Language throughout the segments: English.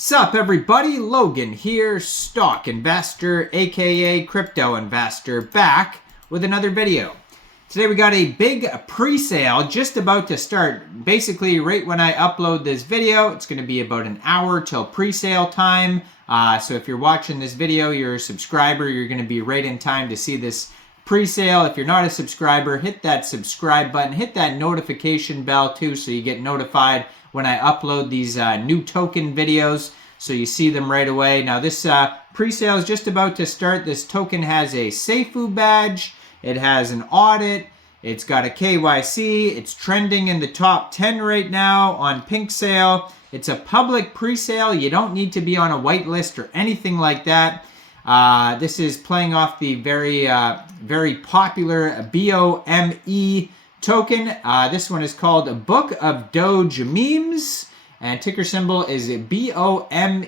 Sup everybody, Logan here, stock investor, aka crypto investor, back with another video. Today we got a big pre-sale just about to start. Basically right when I upload this video, it's going to be about an hour till pre-sale time. So if you're watching this video, you're a subscriber, you're going to be right in time to see this pre-sale. If you're not a subscriber, hit that subscribe button, hit that notification bell too so you get notified when I upload these new token videos, so you see them right away. Now this pre-sale is just about to start. This token has a SAFU badge, it has an audit, it's got a KYC, it's trending in the top 10 right now on Pink Sale. It's a public pre-sale, you don't need to be on a whitelist or anything like that. This is playing off the very popular BOME token. This one is called a Book of Doge Memes, and ticker symbol is BOME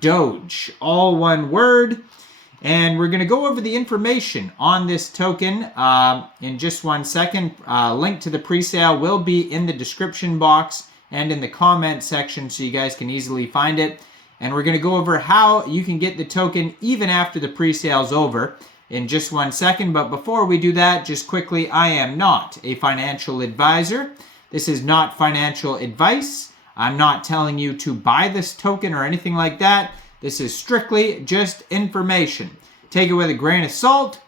Doge, all one word. And we're going to go over the information on this token in just 1 second. Link to the pre-sale will be in the description box and in the comment section so you guys can easily find it. And we're going to go over how you can get the token even after the pre-sale is over in just 1 second. But before we do that, just quickly, I am not a financial advisor. This is not financial advice. I'm not telling you to buy this token or anything like that. This is strictly just information. Take it with a grain of salt.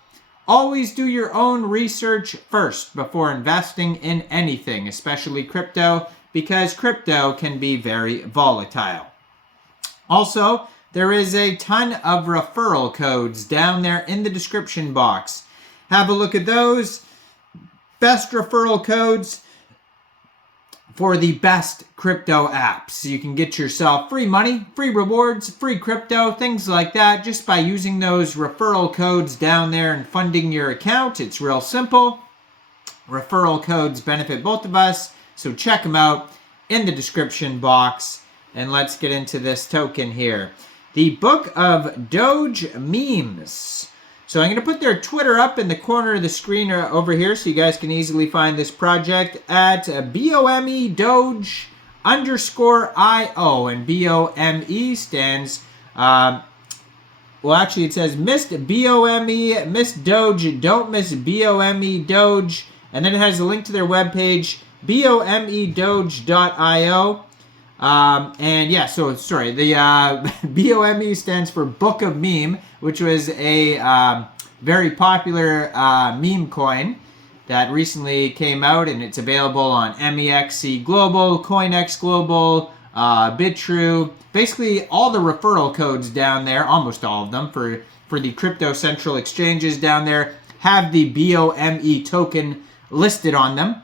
Always do your own research first before investing in anything, especially crypto, because crypto can be very volatile. Also, there is a ton of referral codes down there in the description box. Have a look at those. Best referral codes for the best crypto apps. You can get yourself free money, free rewards, free crypto, things like that, just by using those referral codes down there and funding your account. It's real simple. Referral codes benefit both of us, so check them out in the description box. And let's get into this token here. The Book of Doge Memes. So I'm going to put their Twitter up in the corner of the screen over here so you guys can easily find this project at BOME Doge_IO. And BOME stands, well actually it says missed BOME, missed Doge, don't miss BOME Doge. And then it has a link to their webpage, bomedoge.io. And yeah, so sorry, the BOME stands for Book of Meme, which was a very popular meme coin that recently came out, and it's available on MEXC Global, CoinEx Global, Bitrue, basically all the referral codes down there, almost all of them for the crypto central exchanges down there have the BOME token listed on them.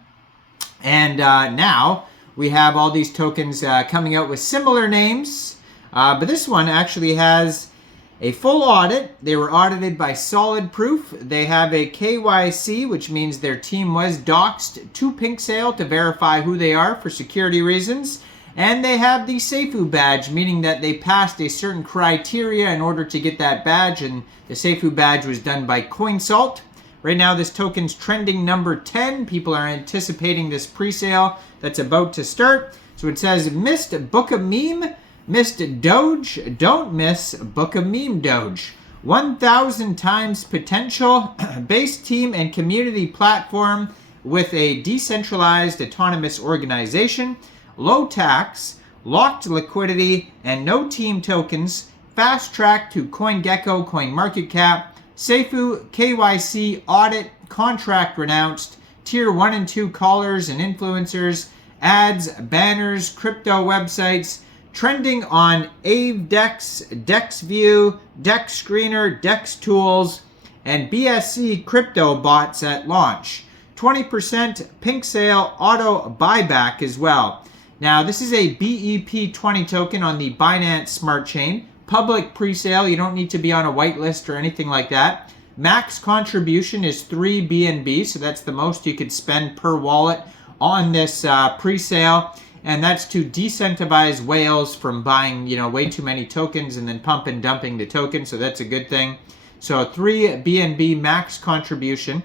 And now we have all these tokens coming out with similar names, but this one actually has a full audit. They were audited by Solid Proof. They have a KYC, which means their team was doxed to Pink Sale to verify who they are for security reasons. And they have the SAFU badge, meaning that they passed a certain criteria in order to get that badge, and the SAFU badge was done by CoinSalt. Right now, this token's trending number 10. People are anticipating this pre-sale that's about to start. So it says, missed Book of Meme, missed Doge, don't miss Book of Meme Doge. 1,000 times potential, base team and community platform with a decentralized autonomous organization, low tax, locked liquidity, and no team tokens, fast track to CoinGecko, CoinMarketCap, SAFU, KYC, audit, contract renounced, tier 1 and 2 callers and influencers, ads, banners, crypto websites, trending on AveDex, DexView, Dex Screener, Dex Tools, and BSC crypto bots at launch. 20% Pink Sale auto buyback as well. Now, this is a BEP20 token on the Binance Smart Chain. Public pre-sale, you don't need to be on a whitelist or anything like that. Max contribution is 3 BNB, so that's the most you could spend per wallet on this pre-sale. And that's to decentivize whales from buying, way too many tokens and then pump and dumping the token, so that's a good thing. So 3 BNB max contribution,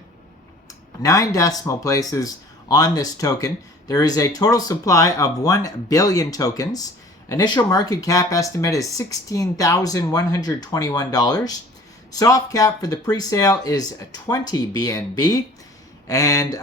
9 decimal places on this token. There is a total supply of 1 billion tokens. Initial market cap estimate is $16,121. Soft cap for the pre-sale is 20 BNB. And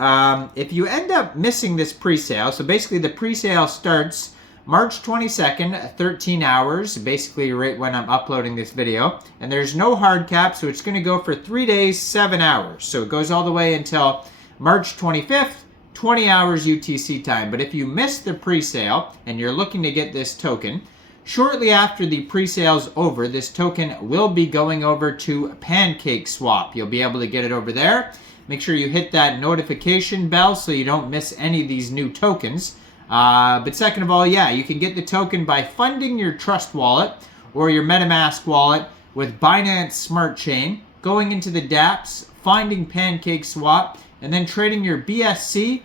if you end up missing this pre-sale, so basically the pre-sale starts March 22nd, 13 hours, basically right when I'm uploading this video. And there's no hard cap, so it's going to go for 3 days, 7 hours. So it goes all the way until March 25th, 20 hours UTC time. But if you miss the pre-sale and you're looking to get this token, shortly after the pre-sale's over, this token will be going over to PancakeSwap. You'll be able to get it over there. Make sure you hit that notification bell so you don't miss any of these new tokens. But second of all, yeah, you can get the token by funding your Trust wallet or your MetaMask wallet with Binance Smart Chain, going into the dApps, finding PancakeSwap, and then trading your BSC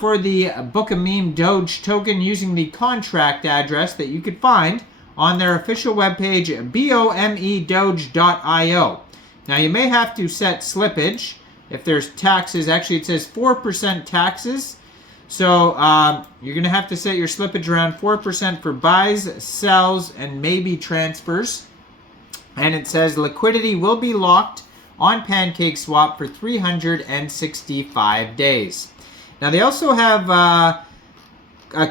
for the Bomedoge token using the contract address that you could find on their official webpage, bomedoge.io. Now, you may have to set slippage if there's taxes. Actually, it says 4% taxes. So you're going to have to set your slippage around 4% for buys, sells, and maybe transfers. And it says liquidity will be locked on PancakeSwap for 365 days. Now they also have a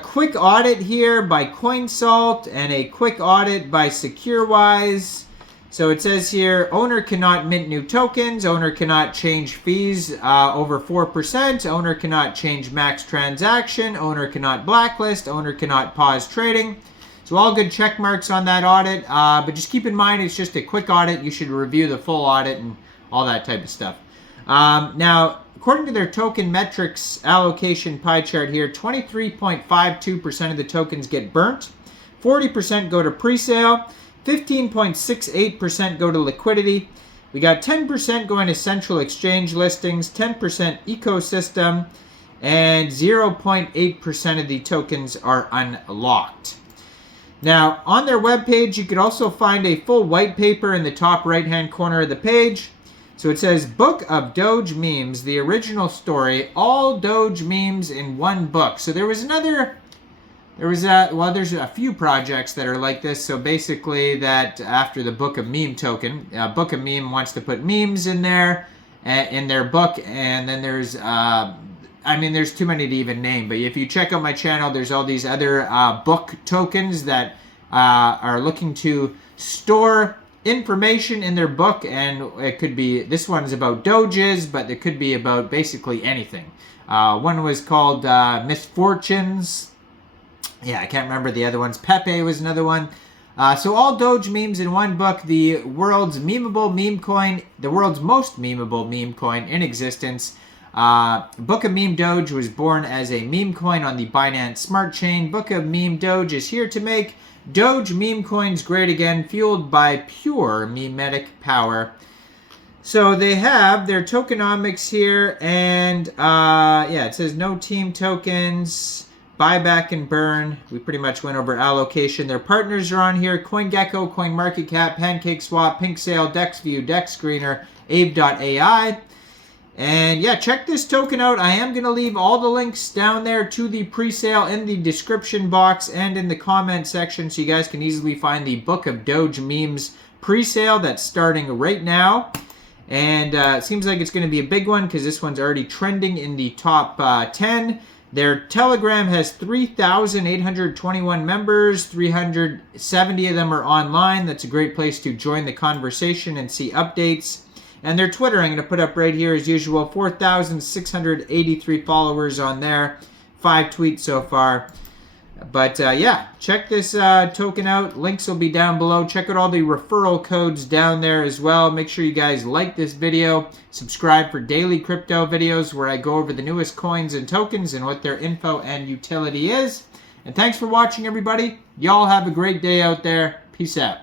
quick audit here by CoinSalt and a quick audit by SecureWise. So it says here, owner cannot mint new tokens, owner cannot change fees over 4%, owner cannot change max transaction, owner cannot blacklist, owner cannot pause trading. So all good check marks on that audit, but just keep in mind it's just a quick audit. You should review the full audit and all that type of stuff. Now, according to their token metrics allocation pie chart here, 23.52% of the tokens get burnt, 40% go to pre-sale, 15.68% go to liquidity. We got 10% going to central exchange listings, 10% ecosystem, and 0.8% of the tokens are unlocked. Now, on their webpage, you could also find a full white paper in the top right-hand corner of the page. So it says, Book of Doge Memes, the original story, all Doge memes in one book. So there's a few projects that are like this. So basically that after the Book of Meme token, Book of Meme wants to put memes in there, in their book. And then there's, there's too many to even name. But if you check out my channel, there's all these other book tokens that are looking to store information in their book. And it could be, this one's about Doges, but it could be about basically anything. One was called Misfortunes. Yeah, I can't remember the other ones. Pepe was another one. So all Doge memes in one book. The world's memeable meme coin, the world's most memeable meme coin in existence. Book of Meme Doge was born as a meme coin on the Binance Smart Chain. Book of Meme Doge is here to make Doge meme coins great again, fueled by pure memetic power. So they have their tokenomics here, and yeah, it says no team tokens. Buyback and burn. We pretty much went over allocation. Their partners are on here. CoinGecko, CoinMarketCap, PancakeSwap, PinkSale, DexView, DexScreener, Aave.ai. And yeah, check this token out. I am going to leave all the links down there to the pre-sale in the description box and in the comment section so you guys can easily find the Book of Doge Memes pre-sale that's starting right now. And it seems like it's going to be a big one because this one's already trending in the top 10. Their Telegram has 3,821 members, 370 of them are online. That's a great place to join the conversation and see updates. And their Twitter, I'm going to put up right here as usual, 4,683 followers on there, 5 tweets so far. But yeah, check this token out. Links will be down below. Check out all the referral codes down there as well. Make sure you guys like this video. Subscribe for daily crypto videos where I go over the newest coins and tokens and what their info and utility is. And thanks for watching, everybody. Y'all have a great day out there. Peace out.